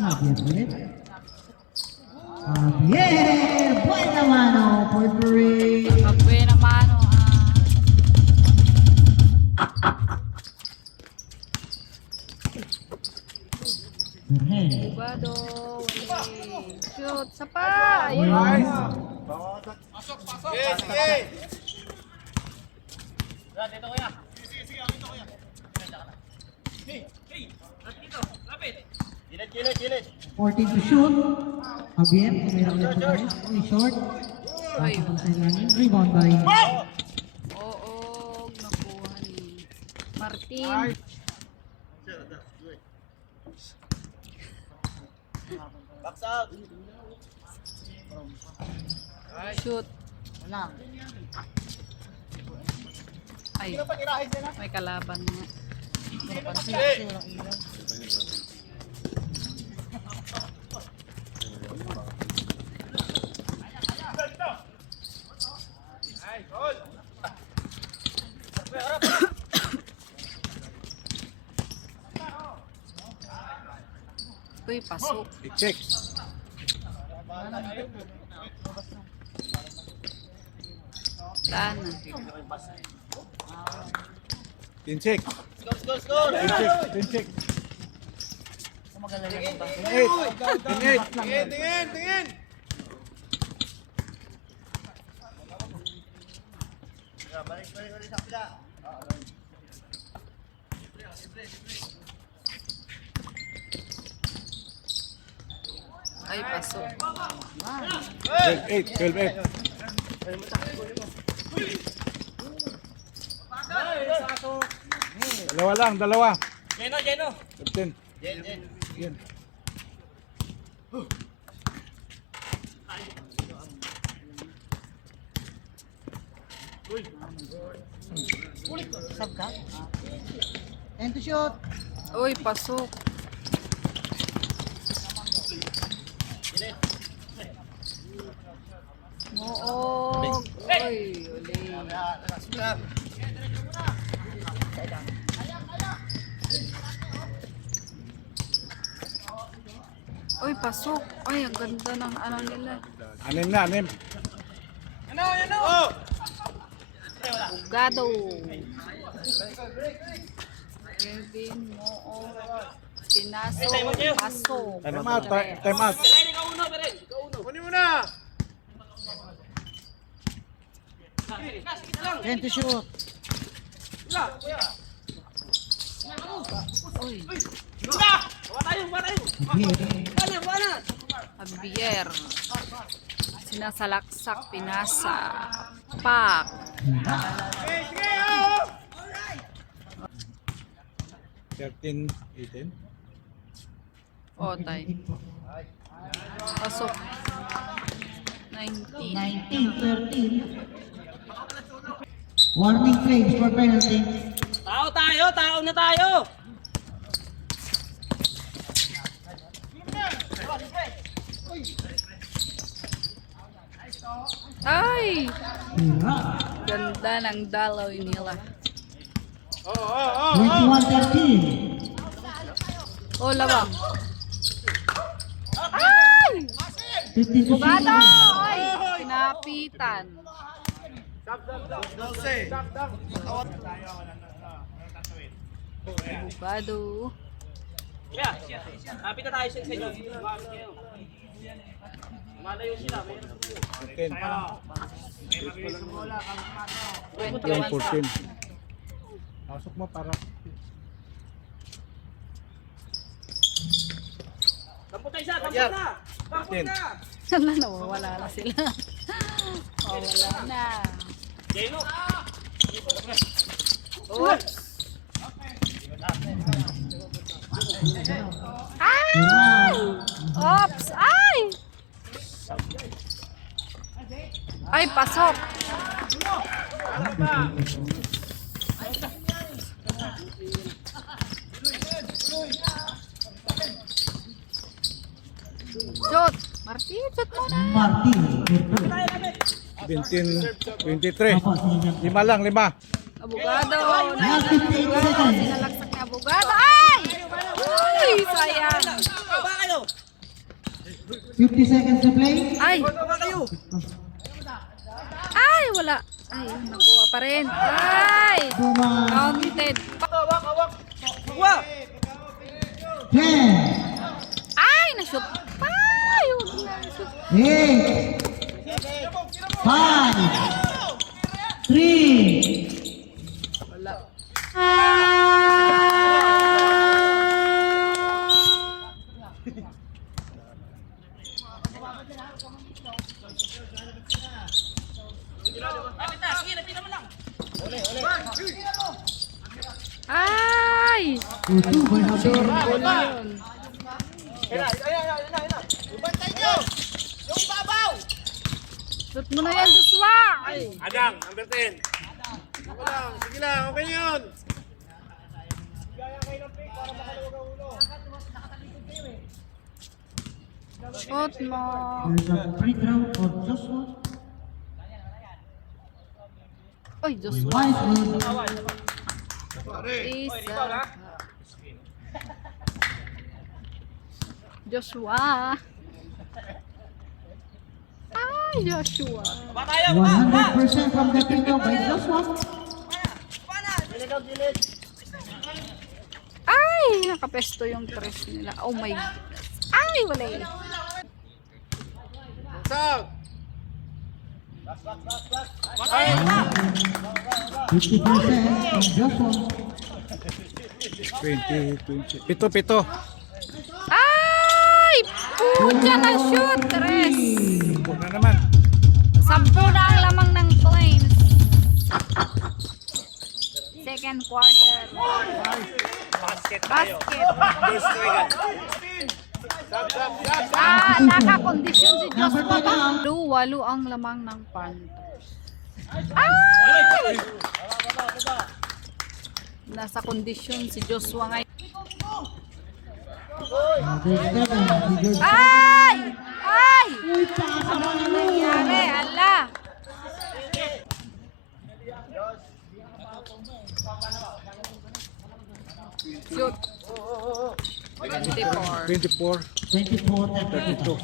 a 10 minutes. A 10, buena mano por short. Sa ilalim. Rebound by Oo. Nakuha ni Martin. Out. Shoot. Ay. May kalaban nga. Uy, pasok. I-check. Dana. In-check. Score, score, score. In-check. In-check. In-eight. In-eight. Tingin, tingin, tingin. Balik, balik, balik sa kapila. Ay, eight. Twelve eight. Dalawa lang, dalawa. Jeno, Jeno. Captain. Jen, Jen. Yan. Sub ka? And to shoot. Uy, pasok. Moog. Uy, uli. Uy, pasok. Ay, ang ganda ng ano nila. Anim na, anim. Oh! Bugado. Kevin Moog. Pinaso. Pasok. Time out. ti- Time out. Kunin mo na. And to shoot. Uy, Javier. Javier. Sinasalaksak, pinasa. Pak. Sige, sige, oh! 13, 18. Otay. Pasok. 19. 19, 13. Warning flames for penalty. Tao tayo, tao na tayo. Ay! Ganda ng dalaw nila. Oh, oh, oh. 21, 13. Oh, lawang. Ay! 15 to Bugado! shoot. Ay! Pinapitan. Dose. Bugado. Yeah, Kapit na tayo sa inyo. Malayo sila. 14. 21 14. Pasok mo para Tampot na isa, tampot na. 15. Wala, nawawala na sila. Nawawala na. Jeno. Oops! Ay! Oops! Ay! Ay, pasok! Shoot! Martin, shoot mo na! Martin. 17, 23. Apo, sige. Lima lang, lima. abogado. Last 58 seconds. Sinalaksak ni abogado. Ay! Uy, sayang. 50 seconds to play. Ay! Ay, wala. Ay, nakuha pa rin. Ay! Counted. 10, Ay, na-shoot pa. Yung na-shoot. 8, 5, 3, Wala. Ay! 2 by Javier. Goal yun. Shoot mo na yan, Joshua! Ay! Adang, number 10. Sige lang, okay yun. Shoot mo! There's a free throw for Joshua. Oy, Joshua! Wise good. Isa. Joshua! Ay, Joshua! Ba tayo, ba? 100% from the throw by Joshua. Ay, nakapesto yung tres nila. Oh my God. Ay, wala eh. 50% from Joshua. 20, 20. Pito, pito. Ay! Pucha na shoot! Tres! Ito na naman. Sampu na ang lamang ng Flames. Second quarter. Basket tayo. Basket. Ah, nakakondisyon si Joshua 10 now. Walo, ang lamang ng Panthers. Ay! Nasa kondisyon si Joshua ngayon. Number 7, si George. Ay! Ay! Ano naman nangyari? Ala! Shoot. 24. 24, 24, 32.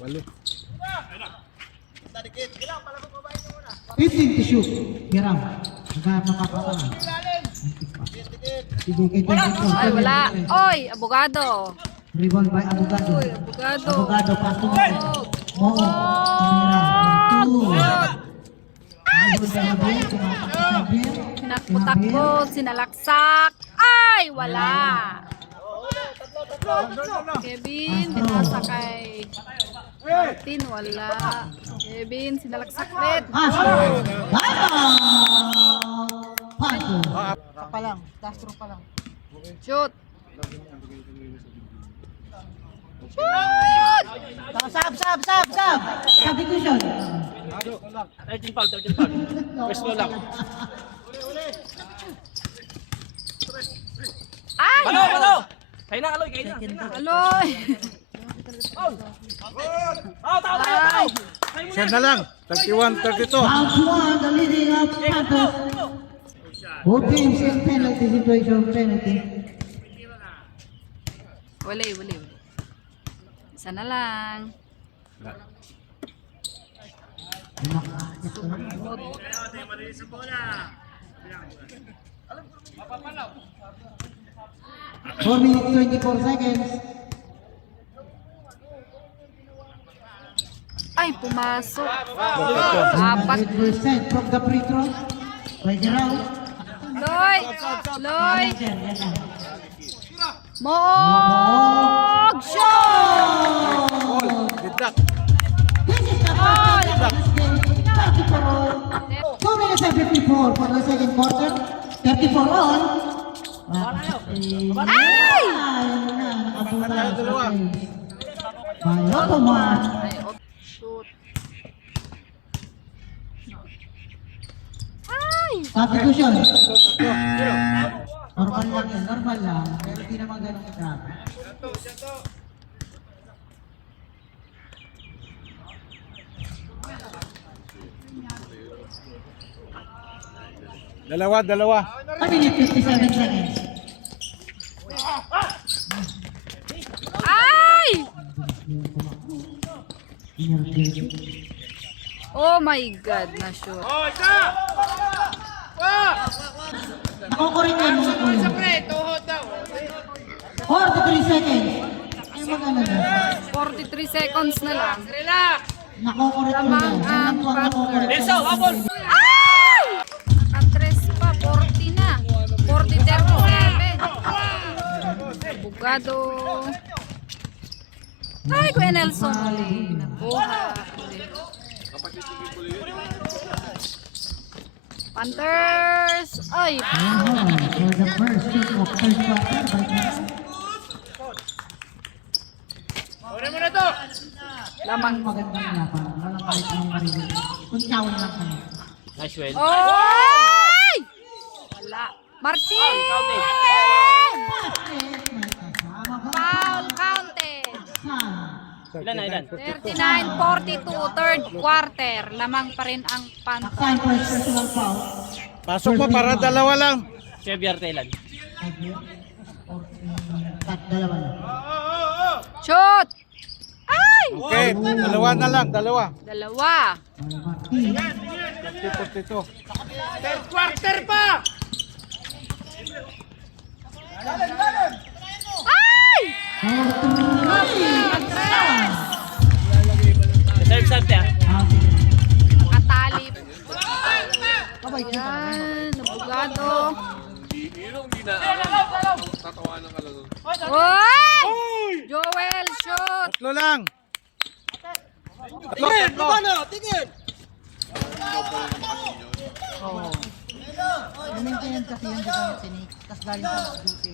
Walo. 15 to shoot. Hiram. Naka makapasa. Sige, kay 24. Ay, wala. Oy, abogado. Rebound by Abogado. Oy, abogado. Abogado, Mo. Mo. Oh! Javier. Tinakbo-takbo, sinalaksak. Ay, wala. Kevin, binasa kay Martin, wala. Kevin, sinalaksak ulit. Pass. Bye-bye. Pass. Shoot. Sab, sab, sab, sab. Substitution. 13 foul, 13 foul. First goal lang. Ay! Ano, ano? Kayo na, Aloy, kayo na. Aloy! Oh, tao, tao, tao. Muna. Siya na lang. 31, 32. Round one, the leading of Panthers. Both teams in penalty situation, penalty. Wala eh, wala eh. Isa na lang. Four minutes, 24 seconds. Ay, pumasok. Apat. Apat. 100% from the free throw. By Gerald. Loy! Loy! Moog! Shot! This is the first time this game, 34 all. 2 minutes and 54 for the second quarter. 34 all. Ay! Shoot. Ay! Substitution. Normal lang yan, normal lang. Pero hindi naman ganun grabe. Dalawa, dalawa. A minute 57 seconds. Ay! Oh my God, na-shoot. Nakukurin yan mga kuya. 43 seconds. Ay, mag-ano na. 43 seconds na lang. Nakukurit ko yan. ang ko nakukurit. Beso, habol! Ay! Atres pa, 40 na. 40, 37. Bugado. Ay, Kuya Nelson. Uli. Panthers. Ay, Ah, for the first kick of third quarter by Nelson. lamang. Magandang laban. Walang kahit anong maririnig. Kuntawan lang kayo. Nice well. Oy! Wala. Martin! Basket, may kasama ba? Foul counted. Saan? Ilan na, ilan? 39-42, third quarter. Lamang pa rin ang Panthers. Pasok mo para dalawa lang. Xavier Telan. Dalawa na. Shoot! Ay! Okay, dalawa na lang, dalawa. Dalawa. Ay, Martin. 42. Ay! Forty-three. Serve, serve. Ah, sige. Katalip. Babay ka. Yan, nabugado. Oy! Joel, shoot! Tatlo lang. Tatlo, tatlo. Maintain kasi yung gagawin tinik. Tapos galing sa duty.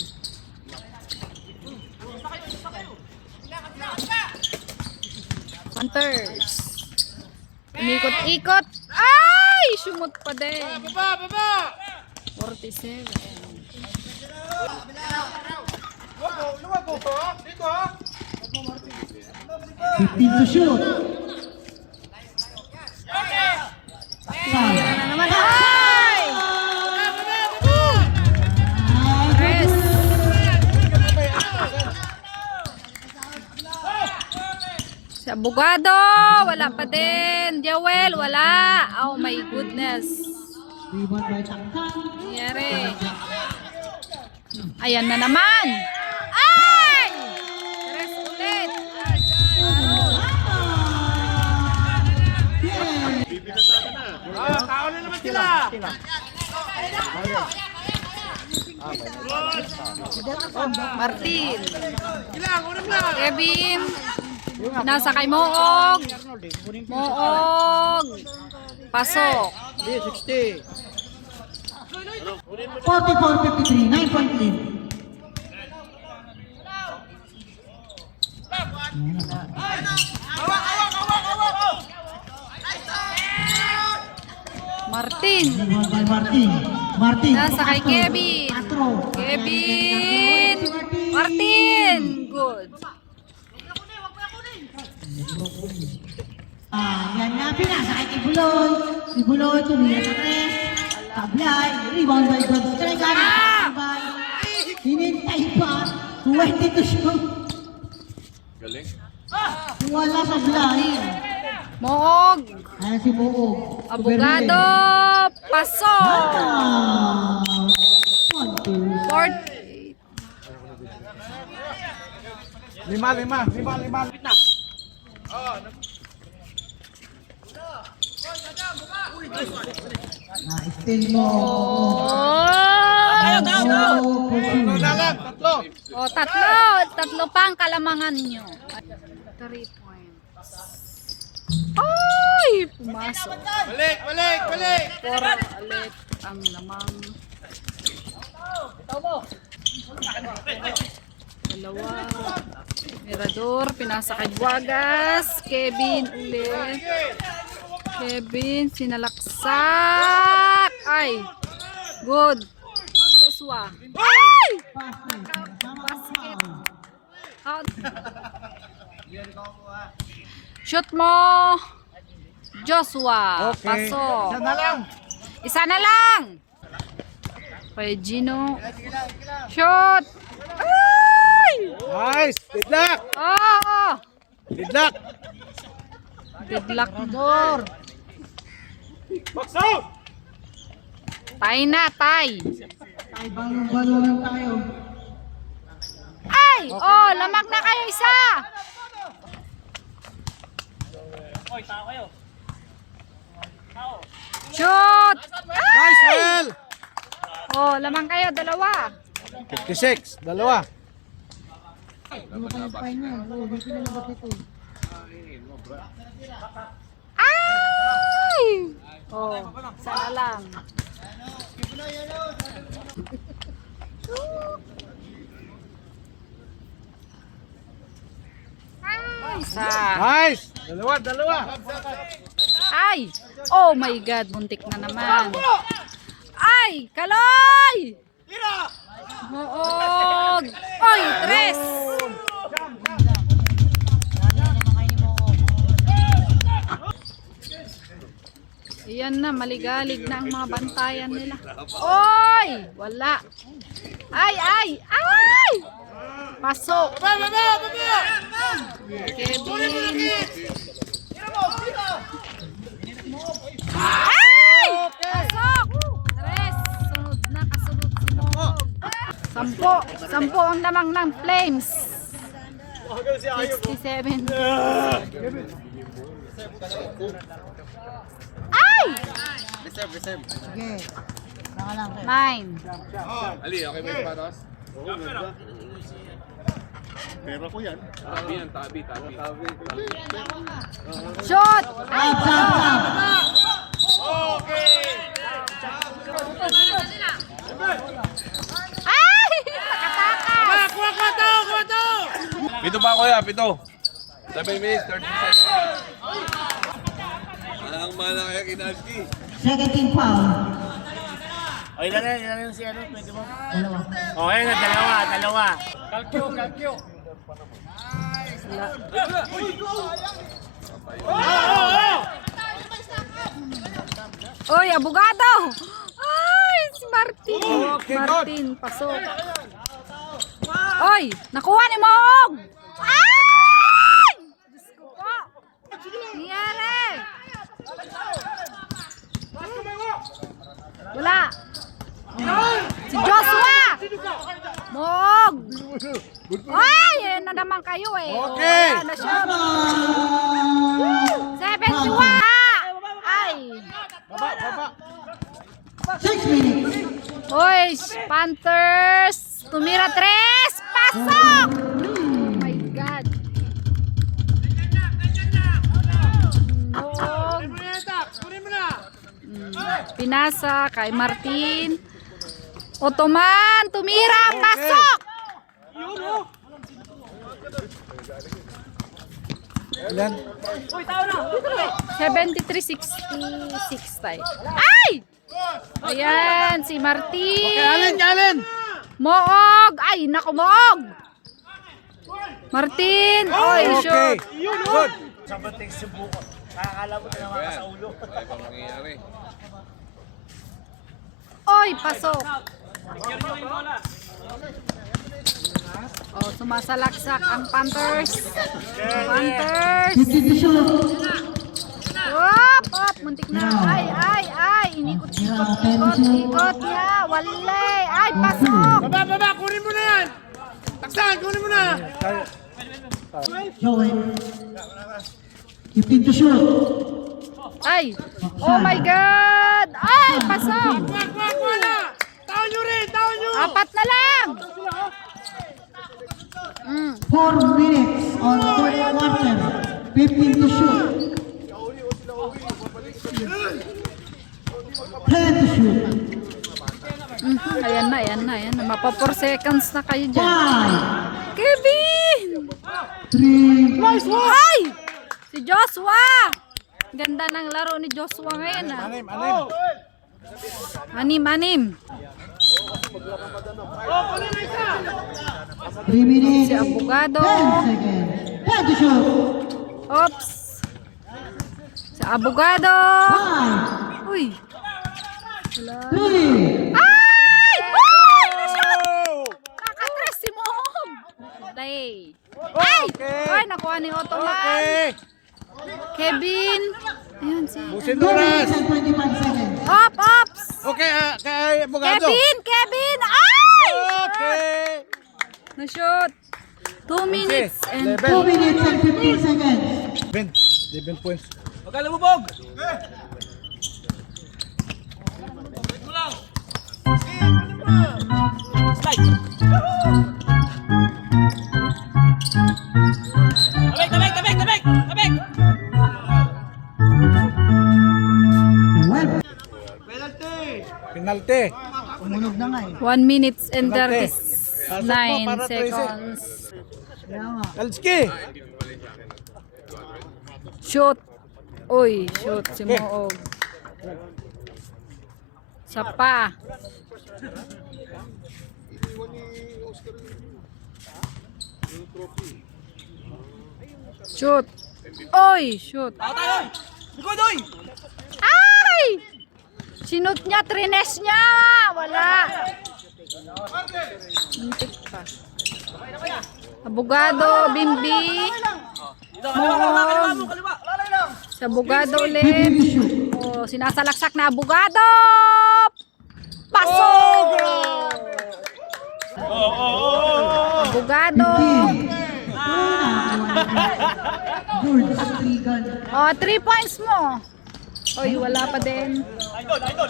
Panthers. Umikot-ikot. Ay! Sumot pa din. Baba, baba! 47. Fifteen to shoot. Abogado, wala pa din. Joel, wala. Oh my goodness. Nangyari. Ayan na naman. Ay! Tres ulit. Martin. Kevin. Nasa kay Moog. Moog. Pasok. 44-53, 9 point lead. Martin. Rebound by Martin. Martin. Nasa kay. Kevin. Kevin. Martin. Good. Ah, yan nga pinasa kay Tibuloy. Tibuloy tumira sa tres. Tablay. Rebound by John Stregan. By Hinintay pa. 20 to shoot. Galing. Wala sa blind. Moog. Ayan si Buog. Abogado. Pasok. Ah, one, two. Fourth. Lima, lima, lima, lima. Ah, still mo. Oh! Oh, Tatlo tatlo. O, tatlo. Tatlo pa ang kalamangan nyo. Three points. Ay! Pumasok. Balik, balik, balik! Four ulit ang lamang. Dalawa. Mirador, pinasa kay Buagas. Kevin ulit. Kevin, sinalaksak. Ay! Good. Joshua. Ay! Basket. Out. Shoot mo. Joshua. Okay. Pasok. Isa na lang. Isa na lang. Kay Gino. Shot! Ay! Nice. Good luck. Oo! Good luck. Good luck, Dor. Tay na, tay. Ay, balong-balongan tayo. Ay! Oh, lamag na kayo isa! Shoot! Nice, Ay! well. Oh, lamang kayo, dalawa. 56. Dalawa. Ano kayo pa niya? Oh, dito na labas ito. Ay! Oh, sana lang. Ay, sa. Nice. Dalawa, dalawa. Ay! Oh my God, buntik na naman. Ay! Kaloy! Moog! Oy, tres! Iyan na, maligalig na ang mga bantayan nila. Oy! Wala. Ay, ay, ay! Pasok. Kevin. Ay! Pasok! Tres. Sunod na, kasunod Mog. Sampo. Sampo ang lamang ng Flames. 67. Ay! Sige. Saka lang. Nine. Ali, okay ba yung patos? Pera ko yan. Tabi yan, tabi, tabi. Shot! Ay, stop, stop. Ay! Nakatakas! Pito pa kuya, pito. 7 minutes, 30 seconds. Manang mana kaya kinalki. Second team foul. Okay lang yan, yan si ano, pwede mo. Dalawa. Okay na, dalawa, dalawa. Kalkyo, kalkyo. Oy, abogado! Ay, si Martin. Martin, pasok. Oy, nakuha ni Moog! Ay! Diyos ko po. Nangyari? Wala. Si Joshua! Moog! Ay, yan na naman kayo eh. Okay. Wala na siya. 71! Ay! Baba, baba. Six minutes. Hoy, Panthers! Tumira tres! Pasok! Pinasa kay Martin. Otoman! Tumira! Pasok! Ilan? 73-66 tayo. Ay! Ayan, si Martin. Alin, alin. Moog! Ay, naku, Moog! Martin! Oy, Okay. shoot! Good. Sa bating subukan. Nakakala mo na naman sa ulo. Ay, pa mangyayari. Oy, pasok! Oh, sumasalaksak ang Panthers. Panthers! 50 to shoot. Wop! Wop! Muntik na. Ay, ay, ay! Inikot, ikot, ikot, ikot niya. Wale! Ay, pasok! Baba, baba, kunin mo na yan. Taksan, kunin mo na. Joel. 15 to shoot. Ay! Oh my God! Ay, pasok! Taon nyo rin, taon nyo. Apat na lang! Mm. 4 minutes on third quarter. 15 to shoot. 10 to shoot. Mhm, Ayan na, ayan na, ayan na. Mapa 4 seconds na kayo dyan. 5, Kevin! 3, Ay! Si Joshua! Ganda ng laro ni Joshua ngayon ah. Anim, anim. Anim, anim. Si Abogado. Oops. Si Abogado. Uy. Three. Ay! Uy! Kakatres si Moog. Ay! Ay! Ay! Nakuha ni Ottoman. Okay. Kevin. Ayun si... Busin 2 minutes oras. and 25 seconds. Op, ops! Okay, ah, kay Abogado. Kevin! Kevin! Ay! Okay. Na-shoot. 2 minutes and 2 minutes and 15 seconds. 11. 11 points. Huwag lumubog. Slide. Tabik, Penalty. umunog na nga eh. 1 minutes and Penalty. 39 Para 13. seconds. Kalski. Shoot. Uy, shoot si Moog. Sa pa. Shoot. Oy, shoot. Ay! Sinut niya, trines niya. Wala. Muntik pa. Abogado, Bimbi. Sa abogado ulit. Oh, sinasalaksak na abogado. Pasok! Abogado. Oh, 3 points mo. Oy, wala pa din. Idol, idol.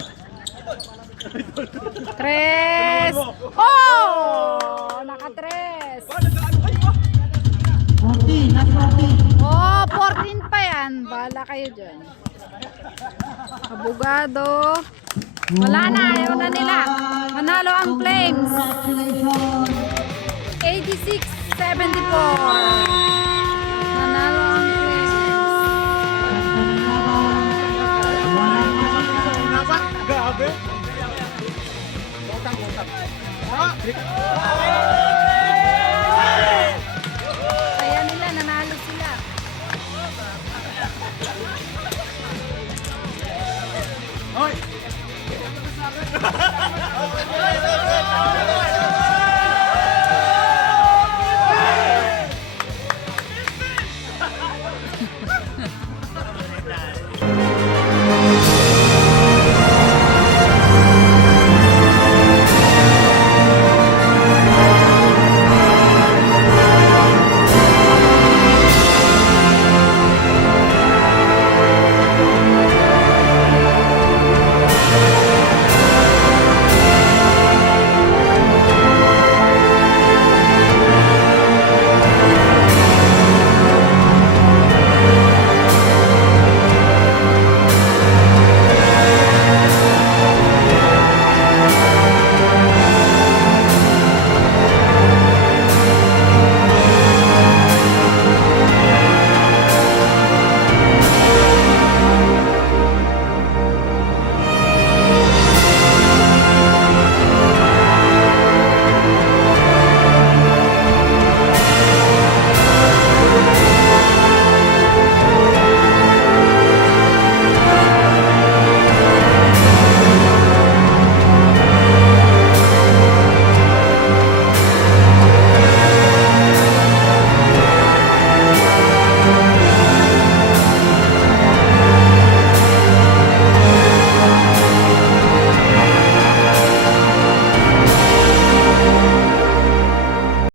Tres. Oh! Naka-tres. 14, not 14. Oh, 14 pa yan. Bala kayo dyan. Abogado. Wala na, ayaw na nila. Manalo ang Flames. Congratulations. 86-74. Grabe. Utang, utang. Ah! Kaya nila, nanalo sila. Hoy!